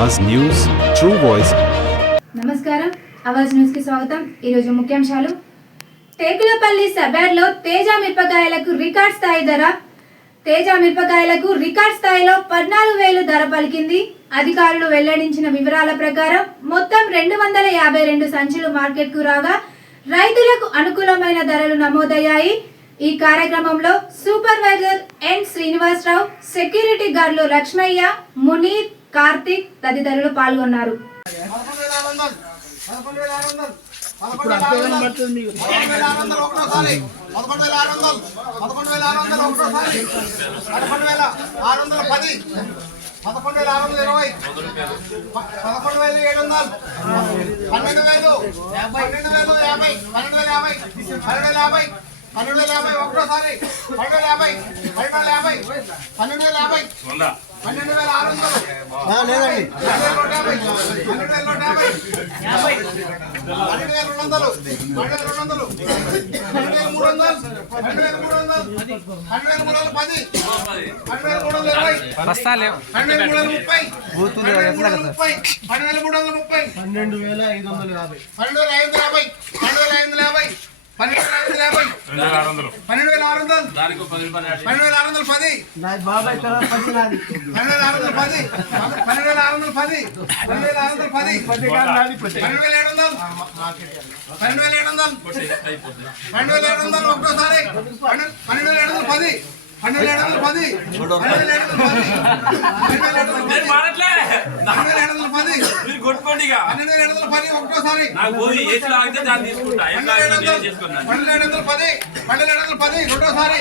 Awaaz news true voice నమస్కారం. అవాజ్ న్యూస్కి స్వాగతం. ఈరోజు ముఖ్యాంశాలు. టేకులపల్లి సబ్యార్లో తేజ మిరపకాయలకు రికార్డ్ స్థాయి ధర. తేజ మిరపకాయలకు రికార్డ్ స్థాయిలో పద్నాలుగు వేలు ధర పలికింది. అధికారులు వెల్లడించిన వివరాల ప్రకారం మొత్తం రెండు వందల యాభై రెండు సంచులు మార్కెట్కు రాగా రైతులకు అనుకూలమైన ధరలు నమోదయ్యాయి. ఈ కార్యక్రమంలో సూపర్వైజర్ ఎన్ శ్రీనివాసరావు సెక్యూరిటీ గార్డులు లక్ష్మయ్య మునీర్ కార్తిక్ తదితరులు పాల్గొన్నారు. పదకొండు వేల ఆరు వందలు పదకొండు వేల ఆరు వందలు పదకొండు వేల ఆరు వందలు పదకొండు వేల ఆరు వందలు ఒకటోసారి పదకొండు వేల ఆరు వందలు పదకొండు వేల ఆరు వందలు ఒకటోసారి పదకొండు వేల ఆరు వందల పది పదకొండు వేల ఆరు వందల ఇరవై పదకొండు వేల ఏడు వందలు పన్నెండు వేలు పన్నెండు వేలు యాభై పన్నెండు వేల యాభై పన్నెండు వేల యాభై పన్నెండు వేల యాభై ఒకటోసారి పన్నెండు వేల యాభై పన్నెండు వేల యాభై పన్నెండు వేల యాభై పన్నెండు వేల ఆరు వందలు లేదండి పన్నెండు వేల నూట యాభై పన్నెండు వేల రెండు వందలు పన్నెండు వేల రెండు వందలు పన్నెండు వేల మూడు వందలు పన్నెండు వేల మూడు వందలు పన్నెండు వేల మూడు వందల పది పన్నెండు వేల మూడు వందల ఇరవై పన్నెండు వేల మూడు వందల ముప్పై పన్నెండు వేల మూడు వందల ముప్పై పన్నెండు వేల మూడు వందల ముప్పై పన్నెండు వేల ఐదు వందల యాభై పన్నెండు వేల ఐదు వందల యాభై పన్నెండు వేల ఐదు వందల యాభై పన్నెండు వేల ఐదు వందల యాభై పన్నెండు వేల ఆరు వందలు పన్నెండు వేల ఆరు వందల పది పన్నెండు వేల ఆరు వందల పది పన్నెండు వేల ఆరు వందల పది పన్నెండు వేల ఆరు వందల పది పన్నెండు వేల ఏడు వందలు పన్నెండు వేల ఏడు వందలు పన్నెండు వేల ఏడు వందలు ఒకటోసారి పన్నెండు పన్నెండు వేల ఏడు వందల పది కొట్టుకోండి ఒకటోసారి పన్నెండు వందలు పది పన్నెండు వందల పది. రెండోసారి.